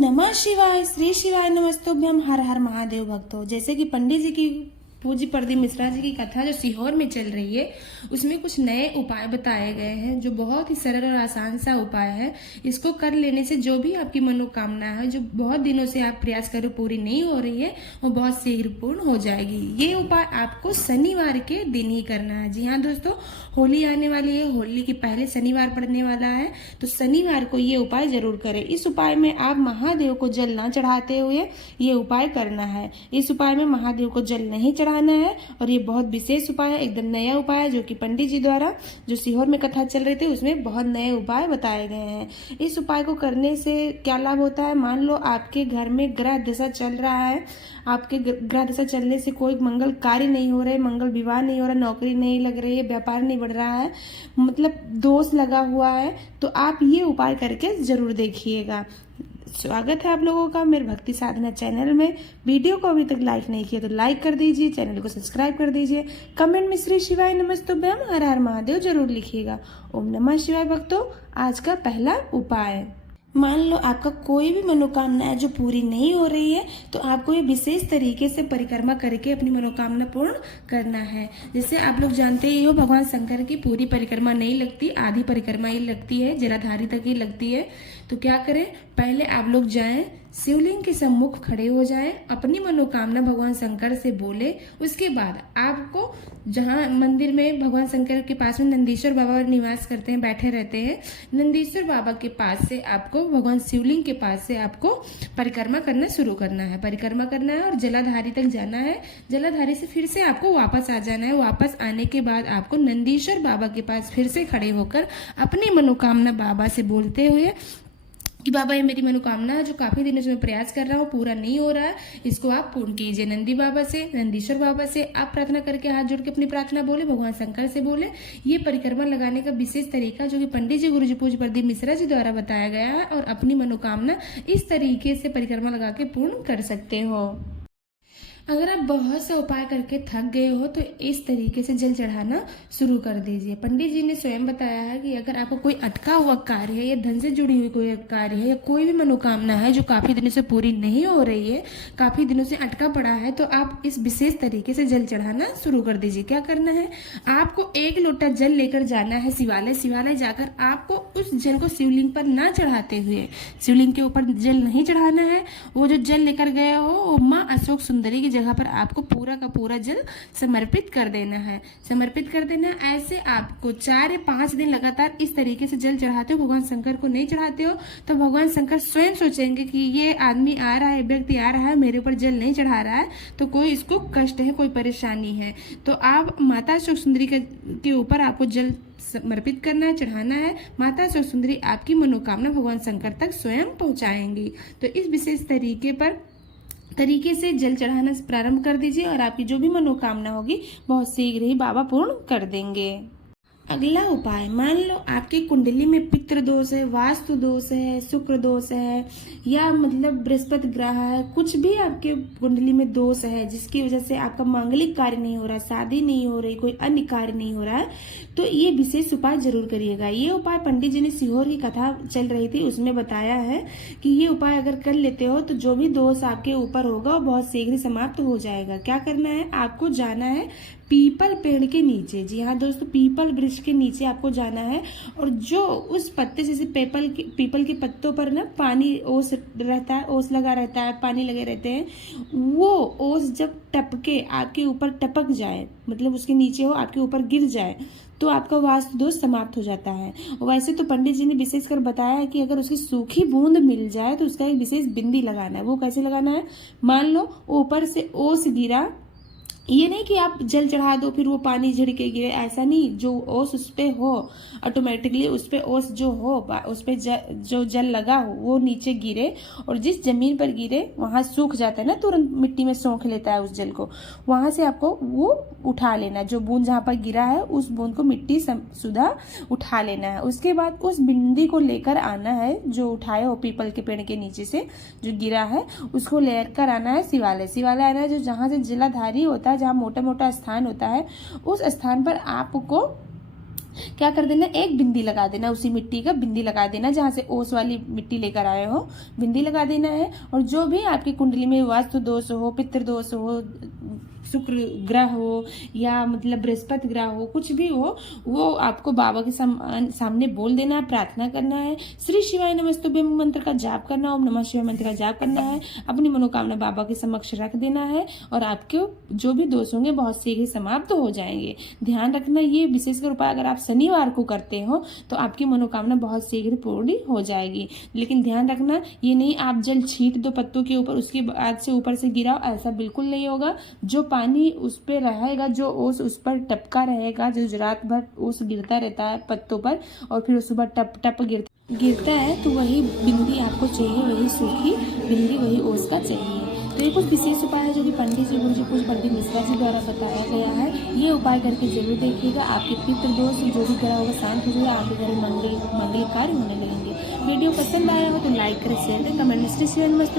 नमः शिवाय। श्री शिवाय नमस्तुभ्यम। हर हर महादेव भक्तों। जैसे कि पंडित जी की पूज्य प्रदीप मिश्रा जी की कथा जो सीहोर में चल रही है, उसमें कुछ नए उपाय बताए गए हैं जो बहुत ही सरल और आसान सा उपाय है। इसको कर लेने से जो भी आपकी मनोकामना है, जो बहुत दिनों से आप प्रयास कर पूरी नहीं हो रही है, वो बहुत शीघ्र पूर्ण हो जाएगी। ये उपाय आपको शनिवार के दिन ही करना है। जी हाँ दोस्तों, होली आने वाली है, होली के पहले शनिवार पड़ने वाला है, तो शनिवार को ये उपाय जरूर करें। इस उपाय में आप महादेव को जल ना चढ़ाते हुए ये उपाय करना है। इस उपाय में महादेव को जल नहीं चढ़ाना है और ये बहुत विशेष उपाय है, एकदम नया उपाय है जो कि पंडित जी द्वारा जो सीहोर में कथा चल रही थी उसमें बहुत नए उपाय बताए गए हैं। इस उपाय को करने से क्या लाभ होता है? मान लो आपके घर में ग्रह दशा चल रहा है, आपके ग्रह दशा चलने से कोई मंगल कार्य नहीं हो रहे, मंगल विवाह नहीं हो रहा, नौकरी नहीं लग रही है, व्यापार नहीं बढ़ रहा है, मतलब दोष लगा हुआ है, तो आप ये उपाय करके जरूर देखिएगा। स्वागत है आप लोगों का मेरे भक्ति साधना चैनल में। वीडियो को अभी तक लाइक नहीं किया तो लाइक कर दीजिए, चैनल को सब्सक्राइब कर दीजिए, कमेंट में श्री शिवाय नमस्तुभ्यम हर हर महादेव जरूर लिखिएगा। ओम नमः शिवाय भक्तों। आज का पहला उपाय, मान लो आपका कोई भी मनोकामना है जो पूरी नहीं हो रही है, तो आपको ये विशेष तरीके से परिक्रमा करके अपनी मनोकामना पूर्ण करना है। जैसे आप लोग जानते ही हो, भगवान शंकर की पूरी परिक्रमा नहीं लगती, आधी परिक्रमा ही लगती है, जलाधारी तक ही लगती है। तो क्या करें, पहले आप लोग जाएं, शिवलिंग के सम्मुख खड़े हो जाएं, अपनी मनोकामना भगवान शंकर से बोले। उसके बाद आपको जहाँ मंदिर में भगवान शंकर के पास में नंदीश्वर बाबा निवास करते हैं, बैठे रहते हैं, नंदीश्वर बाबा के पास से आपको भगवान शिवलिंग के पास से आपको परिक्रमा करना शुरू करना है। परिक्रमा करना है और जलाधारी तक जाना है। जलाधारी से फिर से आपको वापस आ जाना है। वापस आने के बाद आपको नंदीश्वर बाबा के पास फिर से खड़े होकर अपनी मनोकामना बाबा से बोलते हुए कि बाबा ये मेरी मनोकामना है जो काफी दिनों से मैं प्रयास कर रहा हूँ, पूरा नहीं हो रहा है, इसको आप पूर्ण कीजिए। नंदी बाबा से, नंदीश्वर बाबा से आप प्रार्थना करके हाथ जोड़ के अपनी प्रार्थना बोले, भगवान शंकर से बोले। ये परिक्रमा लगाने का विशेष तरीका जो कि पंडित जी गुरु जी पूज्य प्रदीप मिश्रा जी द्वारा बताया गया है, और अपनी मनोकामना इस तरीके से परिक्रमा लगा के पूर्ण कर सकते हो। अगर आप बहुत से उपाय करके थक गए हो तो इस तरीके से जल चढ़ाना शुरू कर दीजिए। पंडित जी ने स्वयं बताया है कि अगर आपको कोई अटका हुआ कार्य है या धन से जुड़ी हुई कोई कार्य है या कोई भी मनोकामना है जो काफी दिनों से पूरी नहीं हो रही है, काफी दिनों से अटका पड़ा है, तो आप इस विशेष तरीके से जल चढ़ाना शुरू कर दीजिए। क्या करना है, आपको 1 लोटा जल लेकर जाना है शिवालय। शिवालय जाकर आपको उस जल को शिवलिंग पर ना चढ़ाते हुए, शिवलिंग के ऊपर जल नहीं चढ़ाना है, वो जो जल लेकर गए हो वो माँ अशोक सुंदरी की जगह पर आपको पूरा का पूरा जल समर्पित कर देना है। समर्पित कर देना है। ऐसे आपको 4 या 5 दिन लगातार इस तरीके से जल चढ़ाते हो, भगवान शंकर को नहीं चढ़ाते हो, तो भगवान शंकर स्वयं सोचेंगे कि ये आदमी आ रहा है, व्यक्ति आ रहा है, मेरे ऊपर जल नहीं चढ़ा रहा है, तो कोई इसको कष्ट है, कोई परेशानी है। तो आप माता अशोक सुंदरी के ऊपर आपको जल समर्पित करना है, चढ़ाना है। माता अशोक सुंदरी आपकी मनोकामना भगवान शंकर तक स्वयं पहुंचाएंगी। तो इस विशेष तरीके से जल चढ़ाना प्रारंभ कर दीजिए और आपकी जो भी मनोकामना होगी बहुत शीघ्र ही बाबा पूर्ण कर देंगे। अगला उपाय, मान लो आपकी कुंडली में पितृ दोष है, वास्तु दोष है, शुक्र दोष है, या मतलब बृहस्पति ग्रह है, कुछ भी आपके कुंडली में दोष है जिसकी वजह से आपका मांगलिक कार्य नहीं हो रहा, शादी नहीं हो रही, कोई अन्य कार्य नहीं हो रहा है, तो ये विशेष उपाय जरूर करिएगा। ये उपाय पंडित जी ने सीहोर की कथा चल रही थी उसमें बताया है कि ये उपाय अगर कर लेते हो तो जो भी दोष आपके ऊपर होगा वो बहुत शीघ्र समाप्त हो जाएगा। क्या करना है, आपको जाना है पीपल पेड़ के नीचे। जी हाँ दोस्तों, पीपल वृक्ष के नीचे आपको जाना है, और जो उस पत्ते जैसे पीपल के पत्तों पर ना पानी ओस रहता है, ओस लगा रहता है, पानी लगे रहते हैं, वो ओस जब टपके आपके ऊपर टपक जाए, मतलब उसके नीचे हो, आपके ऊपर गिर जाए, तो आपका वास्तु दोष समाप्त हो जाता है। वैसे तो पंडित जी ने विशेषकर बताया है कि अगर उसकी सूखी बूंद मिल जाए तो उसका एक विशेष बिंदी लगाना है। वो कैसे लगाना है, मान लो ऊपर से ओस गिरा, ये नहीं कि आप जल चढ़ा दो फिर वो पानी झिड़के गिरे, ऐसा नहीं। जो ओस उस पे हो ऑटोमेटिकली, उस पे ओस जो हो, उस पे जो जल लगा हो वो नीचे गिरे, और जिस जमीन पर गिरे वहां सूख जाता है ना, तुरंत मिट्टी में सोख लेता है उस जल को, वहां से आपको वो उठा लेना। जो बूंद जहां पर गिरा है उस बूंद को मिट्टी सुधा उठा लेना है। उसके बाद उस बिंदी को लेकर आना है जो उठाए हो पीपल के पेड़ के नीचे से जो गिरा है, उसको लेकर आना है शिवालय। शिवालय आना है जो जहां से जलाधारी होता है, जहाँ मोटा मोटा स्थान होता है, उस स्थान पर आपको क्या कर देना, एक बिंदी लगा देना, उसी मिट्टी का बिंदी लगा देना, जहाँ से ओस वाली मिट्टी लेकर आए हो बिंदी लगा देना है। और जो भी आपकी कुंडली में वास्तु दोष हो, पितृ दोष हो, शुक्र ग्रह हो, या मतलब बृहस्पति ग्रह हो, कुछ भी हो, वो आपको बाबा के सामने बोल देना है, प्रार्थना करना है, श्री शिवाय नमस्तुभ्यम मंत्र का जाप करना, ओम नमः शिवाय मंत्र का जाप करना है, अपनी मनोकामना बाबा के समक्ष रख देना है, और आपके जो भी दोष होंगे बहुत शीघ्र समाप्त हो जाएंगे। ध्यान रखना, ये विशेषकर उपाय अगर आप शनिवार को करते हो तो आपकी मनोकामना बहुत शीघ्र पूर्ण हो जाएगी। लेकिन ध्यान रखना, ये नहीं आप जल छीट दो पत्तों के ऊपर, उसके बाद से ऊपर से गिराओ, ऐसा बिल्कुल नहीं होगा। जो पानी उस पे रहेगा, जो ओस उस पर टपका रहेगा, जो रात भर ओस गिरता रहता है पत्तों पर, और फिर सुबह टप टप गिरता है, तो वही बिंदी आपको चाहिए, वही सूखी बिंदी, वही ओस का चाहिए। तो ये कुछ विशेष उपाय है जो कि पंडित जी गुरु जी कुछ पंडित मिश्रा जी द्वारा बताया गया है। ये उपाय करके जरूर देखिएगा, आपके पितृ दोष जो भी ग्रह होगा शांत हो जाएगा, आपके घर में मंगल कार्य होने लगेंगे। वीडियो पसंद आया हो तो लाइक करें, शेयर करें, कमेंट में श्री शिवाय नमस्तुभ्यम।